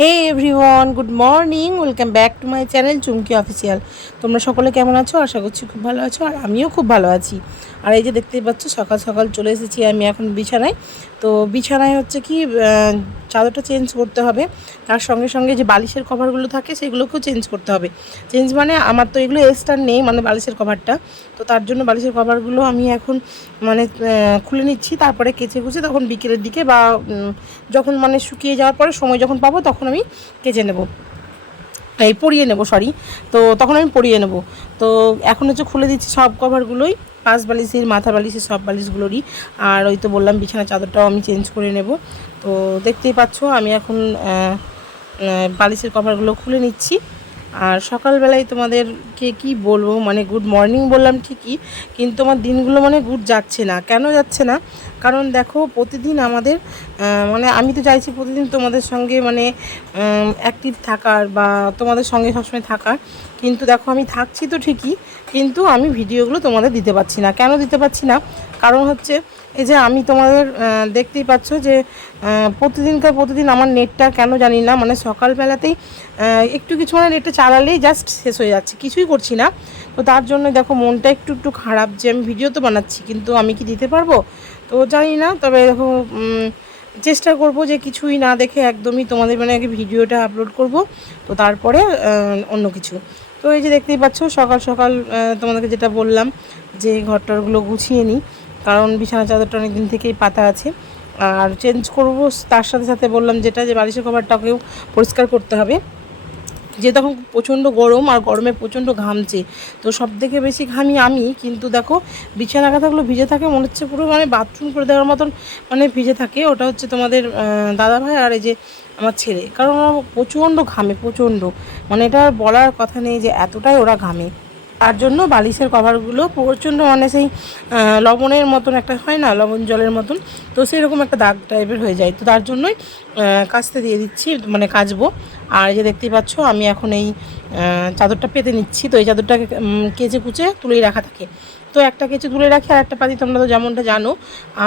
Hey everyone good morning welcome back to my channel Chumki official তোমরা সকলে কেমন আছো? আশা করছি খুব ভালো আছো, আর আমিও খুব ভালো আছি। আর এই যে দেখতেই পাচ্ছ, সকাল সকাল চলে এসেছি আমি এখন বিছানায়। তো বিছানায় হচ্ছে কি চাদরটা চেঞ্জ করতে হবে। তার সঙ্গে সঙ্গে যে বালিশের কভারগুলো থাকে, সেগুলোকেও চেঞ্জ করতে হবে। চেঞ্জ মানে আমার তো এগুলো এক্সট্রা নেই মানে বালিশের কভারটা তো তার জন্য বালিশের কভারগুলো আমি এখন মানে খুলে নিচ্ছি। তারপরে কেচে কুচে তখন বিকেলের দিকে বা যখন মানে শুকিয়ে যাওয়ার পরে সময় যখন পাবো তখন আমি কেচে নেব। এই পরিয়ে নেব সরি তো তখন আমি পরিয়ে নেব। তো এখন হচ্ছে খুলে দিচ্ছি সব কভারগুলোই পাশ বালিশের, মাথা বালিশের সব বালিশগুলোরই। আর ওই তো বললাম, বিছানা চাদরটাও আমি চেঞ্জ করে নেব। তো দেখতেই পাচ্ছ, আমি এখন বালিশের কভারগুলো খুলে নিচ্ছি। আর সকালবেলায় তোমাদেরকে কি বলব মানে গুড মর্নিং বললাম ঠিকই, কিন্তু আমার দিনগুলো মানে গুড যাচ্ছে না। কেন যাচ্ছে না? কারণ দেখো প্রতিদিন আমাদের মানে আমি তো চাইছি প্রতিদিন তোমাদের সঙ্গে মানে অ্যাক্টিভ থাকার বা তোমাদের সঙ্গে সবসময় থাকার। কিন্তু দেখো আমি থাকছি তো ঠিকই, কিন্তু আমি ভিডিওগুলো তোমাদের দিতে পারছি না। কেন দিতে পারছি না? কারণ হচ্ছে এই যে আমি তোমাদের দেখতেই পাচ্ছ যে প্রতিদিনকার প্রতিদিন আমার নেটটা কেন জানি না। মানে সকালবেলাতেই একটু কিছু মানে নেটটা চালালেই জাস্ট শেষ হয়ে যাচ্ছে। কিছুই করছি না। তো তার জন্য দেখো মনটা একটু একটু খারাপ যে আমি ভিডিও তো বানাচ্ছি, কিন্তু আমি কি দিতে পারব? তো জানি না, তবে দেখো চেষ্টা করব যে কিছুই না দেখে একদমই তোমাদের মানে আগে ভিডিওটা আপলোড করব, তো তারপরে অন্য কিছু। তো এই যে দেখতেই পাচ্ছ, সকাল সকাল তোমাদেরকে যেটা বললাম যে ঘরটারগুলো গুছিয়ে নিই, কারণ বিছানা চাদরটা অনেক দিন থেকেই পাতা আছে। আর চেঞ্জ করব, তার সাথে সাথে বললাম যেটা যে বালিশের কভারটাকেও পরিষ্কার করতে হবে। যে তখন প্রচণ্ড গরম আর গরমে প্রচণ্ড ঘামছে। তো সব থেকে বেশি ঘামি আমি, কিন্তু দেখো বিছানা কাঁথাগুলো ভিজে থাকে, মনে হচ্ছে পুরো মানে বাথরুম করে দেওয়ার মতন মানে ভিজে থাকে। ওটা হচ্ছে তোমাদের দাদা ভাই আর এই যে আমার ছেলে। কারণ ওরা প্রচণ্ড ঘামে, প্রচণ্ড। মানে এটা বলার কথা নেই যে এতটাই ওরা ঘামে। তার জন্য বালিশের কভারগুলো প্রচণ্ড মানে সেই লবণের মতন একটা হয় না, লবণ জলের মতন, তো সেরকম একটা দাগ টাইপের হয়ে যায়। তো তার জন্যই কাচতে দিয়ে দিচ্ছি মানে কাচবো। আর যে দেখতেই পাচ্ছ, আমি এখন এই চাদরটা পেতে নিচ্ছি। তো এই চাদরটাকে কেচে কুচে তুলেই রাখা থাকে। তো একটা কেচে তুলে রাখি আর একটা পাতি, তোমরা তো যেমনটা জানো।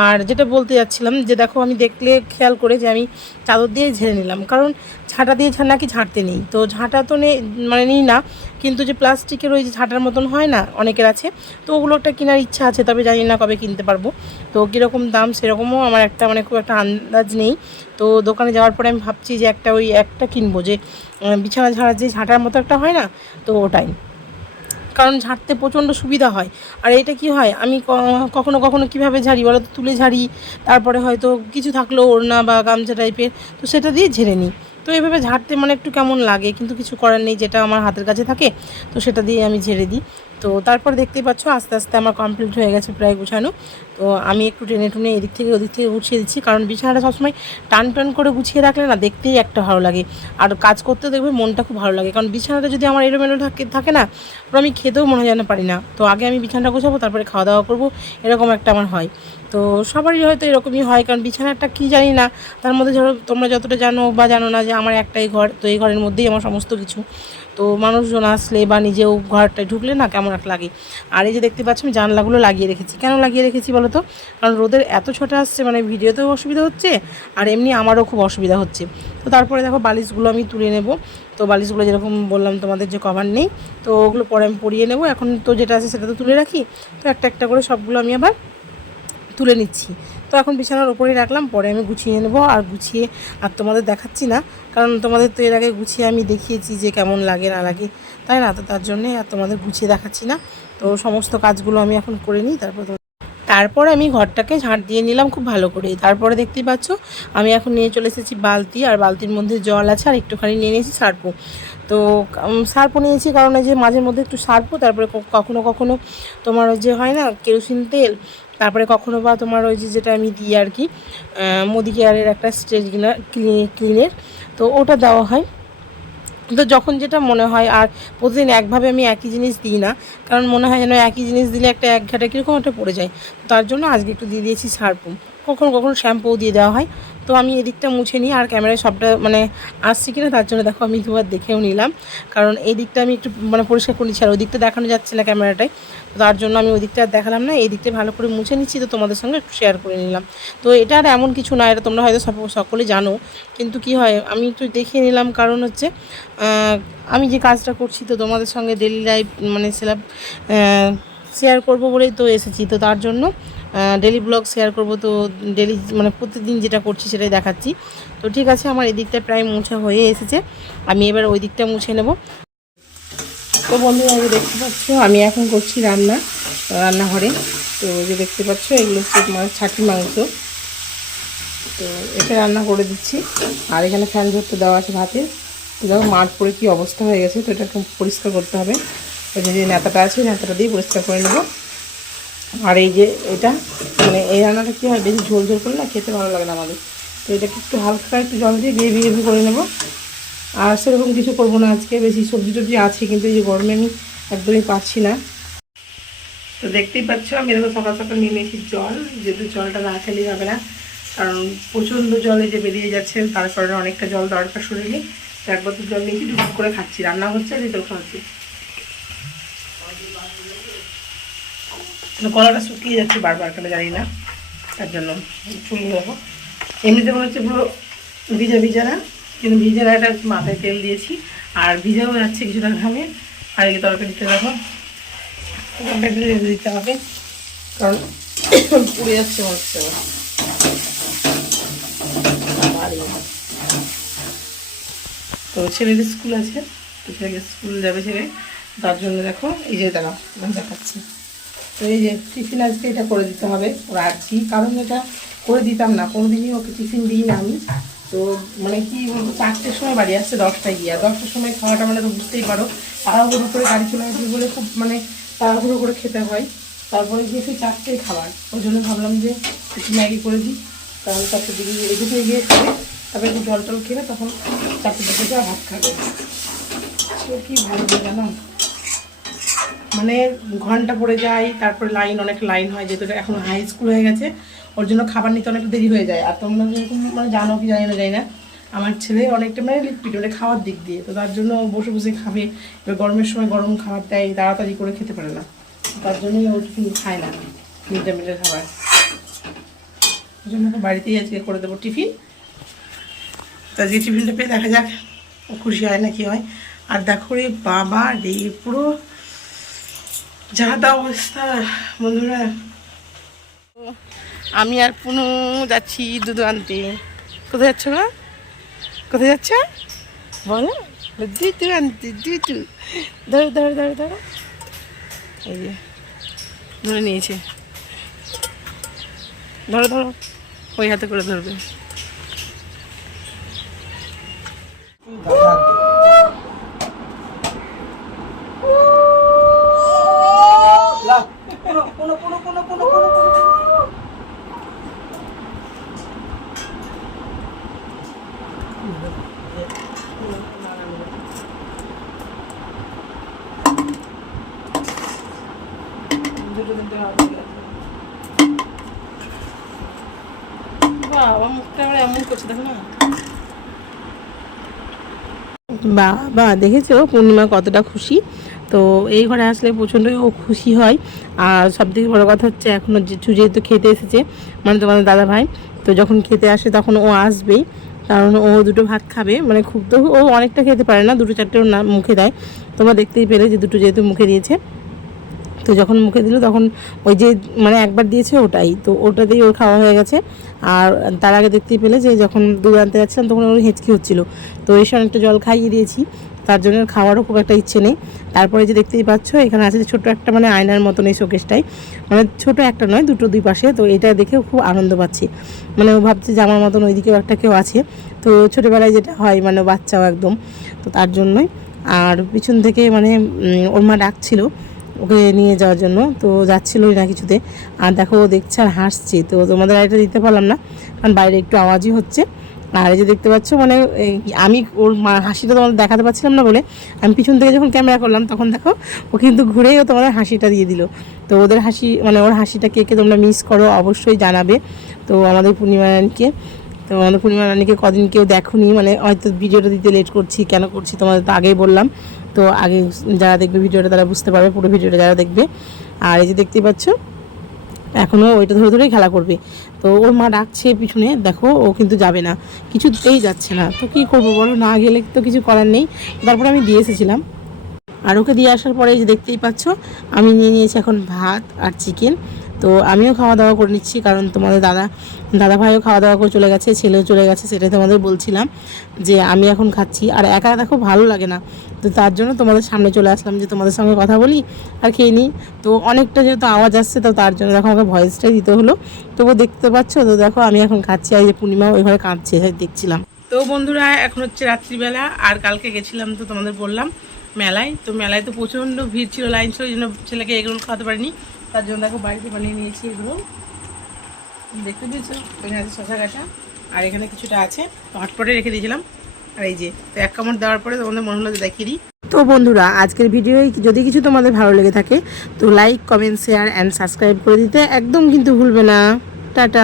আর যেটা বলতে যাচ্ছিলাম যে দেখো, আমি দেখলে খেয়াল করে যে আমি চাদর দিয়ে ঝেড়ে নিলাম। কারণ ঝাঁটা দিয়ে নাকি ঝাঁটতে নেই। তো ঝাঁটা তো নেই মানে নিই না, কিন্তু যে প্লাস্টিকের ওই যে ঝাঁটার মতন হয় না, অনেকের আছে। তো ওগুলো একটা কেনার ইচ্ছা আছে, তবে জানি না কবে কিনতে পারব। তো কীরকম দাম সেরকমও আমার একটা মানে খুব একটা আন্দাজ নেই। তো দোকানে যাওয়ার পরে আমি ভাবছি যে একটা ওই একটা কিনবো যে বিছানা ঝাড়ার যে ঝাঁটার মতো একটা হয় না, তো ওটাই। কারণ ঝাড়তে প্রচণ্ড সুবিধা হয়। আর এটা কি হয়? আমি কখনো কখনো কীভাবে ঝাড়ি বলো তো তুলে ঝাড়ি, তারপরে হয়তো কিছু থাকল ওড়না বা গামছা টাইপের তো সেটা দিয়ে ঝেড়ে নিই। তো এভাবে ঝাড়তে মানে একটু কেমন লাগে? কিন্তু কিছু করার নেই, যেটা আমার হাতের কাছে থাকে, তো সেটা দিয়ে আমি ঝেড়ে দিই। তো তারপর দেখতেই পাচ্ছ, আস্তে আস্তে আমার কমপ্লিট হয়ে গেছে প্রায় গুছানো। তো আমি একটু টেনে টুনে এদিক থেকে ওদিক থেকে গুছিয়ে দিচ্ছি, কারণ বিছানাটা সবসময় টান টান করে গুছিয়ে রাখলে না দেখতেই একটা ভালো লাগে। আর কাজ করতে দেখবে মনটা খুব ভালো লাগে, কারণ বিছানাটা যদি আমার এলোমেলো থাকে থাকে না আমি খেতেও মনে হয় যেন পারি না। তো আগে আমি বিছানাটা গুছাবো, তারপরে খাওয়া দাওয়া করব, এরকম একটা আমার হয়। তো সবারই হয়তো এরকমই হয়, কারণ বিছানাটা কি জানি না, তার মধ্যে ধরো তোমরা যতটা জানো বা জানো না যে আমার একটাই ঘর, তো এই ঘরের মধ্যেই আমার সমস্ত কিছু। তো মানুষজন আসলে বা নিজেও ঘরটায় ঢুকলে না কেমন একটা লাগে। আর এই যে দেখতে পাচ্ছি আমি জানলাগুলো লাগিয়ে রেখেছি। কেন লাগিয়ে রেখেছি বলো তো? কারণ রোদের এত ছোটা আসছে মানে ভিডিওতেও অসুবিধা হচ্ছে আর এমনি আমারও খুব অসুবিধা হচ্ছে। তো তারপরে দেখো বালিশগুলো আমি তুলে নেব। তো বালিশগুলো যেরকম বললাম তোমাদের যে কভার নেই, তো ওগুলো পরে আমি পরিয়ে নেব। এখন তো যেটা আছে সেটা তো তুলে রাখি। তো একটা একটা করে সবগুলো আমি আবার তুলে নিচ্ছি। তো এখন বিছানার ওপরেই রাখলাম পরে আমি গুছিয়ে নেব। আর গুছিয়ে আর তোমাদের দেখাচ্ছি না কারণ তোমাদের তো এর আগে গুছিয়ে আমি দেখিয়েছি যে কেমন লাগে না লাগে। তাই না? তো তার জন্যে আর তোমাদের গুছিয়ে দেখাচ্ছি না। তো সমস্ত কাজগুলো আমি এখন করে নিই তারপর তারপর আমি ঘরটাকে ঝাঁট দিয়ে নিলাম খুব ভালো করে তারপরে দেখতেই পাচ্ছ আমি এখন নিয়ে চলে এসেছি বালতি আর বালতির মধ্যে জল আছে আর একটুখানি নিয়ে নিয়েছি সার্পো। তো উম, সার্পো নিয়েছি কারণ যে মাঝের মধ্যে একটু সার্পো তারপরে কখনো কখনো তোমার যে হয় না কেরোসিন তেল তারপরে কখনো বা তোমার ওই যে যেটা আমি দিই আর কি মোদি কেয়ারের একটা স্টেজ ক্লিনের, তো ওটা দেওয়া হয়। তো যখন যেটা মনে হয়, আর প্রতিদিন একভাবে আমি একই জিনিস দিই না, কারণ মনে হয় যেন একই জিনিস দিলে একটা এক ঘাটা কীরকম একটা পড়ে যায়। তার জন্য আজকে একটু দিয়ে দিয়েছি সারপুম কখনো কখনো শ্যাম্পুও দিয়ে দেওয়া হয়। তো আমি এদিকটা মুছে নিই আর ক্যামেরায় সবটা মানে আসছে কিনা তার জন্য দেখো আমি দুবার দেখেও নিলাম। কারণ এই দিকটা আমি একটু মানে পরিষ্কার করে নিচ্ছি আর ওই দিকটা দেখানো যাচ্ছে না ক্যামেরাটায়। তো তার জন্য আমি ওই দিকটা আর দেখালাম না এই দিকটা ভালো করে মুছে নিচ্ছি। তো তোমাদের সঙ্গে একটু শেয়ার করে নিলাম। তো এটা আর এমন কিছু না, এটা তোমরা হয়তো সব- সকলে জানো। কিন্তু কি হয়, আমি একটু দেখিয়ে নিলাম। কারণ হচ্ছে আমি যে কাজটা করছি তো তোমাদের সঙ্গে ডেলি লাইফ মানে সেলাপ শেয়ার করব বলেই তো এসেছি। তো তার জন্য ডেলি ব্লগ শেয়ার করব তো ডেলি মানে প্রতিদিন যেটা করছি সেটাই দেখাচ্ছি। তো ঠিক আছে, আমার এদিকটা প্রায় মোছা হয়ে এসেছে। আমি এবার ওই দিকটা মুছে নেব। তো বন্ধুরা আগে দেখতে পাচ্ছ, আমি এখন করছি রান্না, রান্নাঘরে। তো যে দেখতে পাচ্ছ, এগুলো হচ্ছে তোমার ছাটি মাংস। তো এটা রান্না করে দিচ্ছি। আর এখানে ফ্যান ধরতে দেওয়া আছে ভাতে। তো দেখো, মাঠ পরে কী অবস্থা হয়ে গেছে, তো এটা একটু পরিষ্কার করতে হবে। ওই যে নেতাটা আছে, নেতাটা দিয়ে পরিষ্কার করে নেব। আর এই যে এটা মানে এই রান্নাটা কী হয়, বেশি ঝোল ঝোল করলে খেতে ভালো লাগে না আমাদের। তো এটাকে একটু হালকা একটু জল দিয়ে গ্রেভি গ্রেভি করে নেব। আর সেরকম কিছু করব না আজকে, বেশি সবজি টবজি আছে, কিন্তু এই যে গরমে আমি একদমই পাচ্ছি না। তো দেখতেই পাচ্ছ, আমি এরকম সকাল সকাল নিয়ে নিয়েছি জল, যেহেতু জলটা না খেলেই হবে না। কারণ প্রচণ্ড জলে যে বেরিয়ে যাচ্ছে, তার কারণে অনেকটা জল দরকার শরীরে। তো এক বোতল জল নিয়েছি ডুব করে খাচ্ছি। রান্না হচ্ছে আর এটাও খাচ্ছি গলাটা শুকিয়ে যাচ্ছে বারবার কেন জানি না। তার জন্য চুল দেবো এমনিতে মনে হচ্ছে পুরো ভিজা ভিজা না, কিন্তু ভিজা এটা মাথায় তেল দিয়েছি। আর ভিজাও যাচ্ছে কিছুটা ঘামে আর এই তরকারিতে দেখো দিতে হবে। কারণ পুড়ে যাচ্ছে মনে হচ্ছে। তো ছেলেদের স্কুল আছে, তো ছেলেকে স্কুল যাবে ছেলে। তার জন্য দেখো, এই যে দেখো দেখাচ্ছি। তো এই যে টিফিন আজকে এটা করে দিতে হবে রাখছি কারণ এটা করে দিতাম না, কোনোদিনই ওকে টিফিন দিই না আমি। তো মানে কি চারটের সময় বাড়ি আসছে, দশটায় গিয়ে। দশটার সময় খাওয়াটা মানে তো বুঝতেই পারো, তাড়াহুড়ো করে গাড়ি চলে আসবে বলে খুব মানে তাড়াহুড়ো করে খেতে হয়। তারপরে গিয়ে সেই চারটেই খাবার। ওই জন্য ভাবলাম যে একটু ম্যাগি করে দিই। কারণ চারটের দিকে এদিকে গিয়ে খাবে। তারপরে একটু জল টল খেলে তখন চারটের দিকে যা ভাত খাবে। সে কি ভালো জানো? মানে ঘণ্টা পড়ে যায়, তারপরে লাইন অনেক লাইন হয় যেহেতু এখন হাই স্কুল হয়ে গেছে, ওর জন্য খাবার নিতে অনেক দেরি হয়ে যায়। আর তোমরা যেরকম মানে জানো কি জানি না জানি না। আমার ছেলে অনেকটা মানে লিপিড মানে খাওয়ার দিক দিয়ে, তো তার জন্য বসে বসে খাবে। এবার গরমের সময় গরম খাবার দেয়, তাড়াতাড়ি করে খেতে পারে না। তার জন্যই ও টিফিন খায় না মিড ডে মিলের খাবার। ওই জন্য বাড়িতেই আজকে করে দেবো টিফিন। তো আজকে টিফিনটা পেয়ে দেখা যাক খুশি হয় না কি হয়। আর দেখো রে বাবা রে, পুরো যা তা অবস্থা, বন্ধুরা। আমি আর পুনু যাচ্ছি দুধ আনতে। কোথায় যাচ্ছ গো কোথায় যাচ্ছ? বলো। দুধ আনতে, দুধ। ধরো ধরো ধরো ধরো। এই যে, ধরে নিয়েছে। ধরো ধরো। ওই হাতে করে ধরবে। দেখো না বাবা দেখেছ? পূর্ণিমা কতটা খুশি। তো এই ঘরে আসলে প্রচণ্ডই ও খুশি হয়। আর সব থেকে বড়ো কথা হচ্ছে এখনও যে যেহেতু খেতে এসেছে। মানে তোমাদের দাদা ভাই তো যখন খেতে আসে, তখন ও আসবেই। কারণ ও দুটো ভাত খাবে মানে খুব তো ও অনেকটা খেতে পারে না, দুটো চারটে না মুখে দেয়। তোমরা দেখতেই পেলে যে দুটো যেহেতু মুখে দিয়েছে। তো যখন মুখে দিল তখন ওই যে মানে একবার দিয়েছে ওটাই। তো ওটাতেই ওর খাওয়া হয়ে গেছে। আর তার আগে দেখতেই পেলে যে যখন দুধ আনতে যাচ্ছিলাম তখন ওর হেঁচকি হচ্ছিল। তো এসে অনেকটা জল খাইয়ে দিয়েছি। তার জন্য খাওয়ারও খুব একটা ইচ্ছে নেই। তারপরে যে দেখতেই পাচ্ছ, এখানে আছে ছোটো একটা মানে আয়নার মতন এই শোকেসটাই। মানে ছোট একটা নয়, দুটো দুই পাশে। তো এটা দেখে ও খুব আনন্দ পাচ্ছি। মানে ও ভাবছে যে আমার মতন ওইদিকেও একটা কেউ আছে। তো ছোটোবেলায় যেটা হয় মানে বাচ্চাও একদম। তো তার জন্যই। আর পিছন থেকে মানে ওর মা ডাকছিল ওকে নিয়ে যাওয়ার জন্য। তো যাচ্ছিলোই না কিছুতে। আর দেখো ও দেখছে আর হাসছে। তো তোমাদের এটা দিতে পারলাম না। কারণ বাইরে একটু আওয়াজই হচ্ছে। আর এই যে দেখতে পাচ্ছ মানে আমি ওর মা হাসিটা তোমাদের দেখাতে পারছিলাম না বলে আমি পিছন থেকে যখন ক্যামেরা করলাম, তখন দেখো ও কিন্তু ঘুরেও তোমাদের হাসিটা দিয়ে দিল। তো ওদের হাসি মানে ওর হাসিটা কে কে তোমরা মিস করো অবশ্যই জানাবে। তো আমাদের পূর্ণিমা রানীকে, তো আমাদের পূর্ণিমা রানীকে কদিন কেউ দেখুনি মানে হয়তো ভিডিওটা দিতে লেট করছি, কেন করছি তোমাদের তো আগেই বললাম। তো আগে যারা দেখবে ভিডিওটা তারা বুঝতে পারবে, পুরো ভিডিওটা যারা দেখবে। আর এই যে দেখতেই পাচ্ছ এখনও ওইটা ধরে ধরেই খেলা করবে। তো ওর মা ডাকছে পিছনে, দেখো, ও কিন্তু যাবে না। কিছু কিছুতেই যাচ্ছে না। তো কী করব বলো? না গেলে তো কিছু করার নেই। তারপরে আমি দিয়ে এসেছিলাম। আর ওকে দিয়ে আসার পরে যে দেখতেই পাচ্ছ, আমি নিয়ে নিয়েছি এখন ভাত আর চিকেন তো আমিও খাওয়া দাওয়া করে নিচ্ছি, কারণ তোমাদের দাদা দাদা ভাইও খাওয়া দাওয়া করে চলে গেছে, ছেলেও চলে গেছে, সেটাই তোমাদের বলছিলাম যে আমি এখন খাচ্ছি। আর একা একা খুব ভালো লাগে না। তো তার জন্য তোমাদের সামনে চলে আসলাম যে তোমাদের সঙ্গে কথা বলি আর খেয়ে নিই। তো অনেকটা যেহেতু আওয়াজ আসছে, তো তার জন্য দেখো আমাকে ভয়েসটাই দিতে হলো। তবুও দেখতে পাচ্ছ, তো দেখো আমি এখন খাচ্ছি, আর যে পূর্ণিমাও ওই ঘরে কাঁদছে দেখছিলাম। তো বন্ধুরা, এখন হচ্ছে রাত্রিবেলা, আর কালকে গেছিলাম তো তোমাদের বললাম মেলায়। তো মেলায় তো প্রচণ্ড ভিড় ছিল, লাইন ছিল ওই জন্য ছেলেকে এগরোল খাওয়াতে পারিনি। তার জন্য দেখো বাড়িতে বানিয়ে নিয়েছি এগুলো। দেখতে পেয়েছ? এখানে আছে শশা গাছা আর এখানে কিছুটা আছে। হটপটে রেখে দিয়েছিলাম। আর এই যে, তো এক কামড় দেওয়ার পরে তোমাদের মনে হলো দেখিয়ে দিই। তো বন্ধুরা, আজকের ভিডিও যদি কিছু তোমাদের ভালো লেগে থাকে, তো like comment share and subscribe করে দিতে একদম কিন্তু ভুলবে না। টাটা।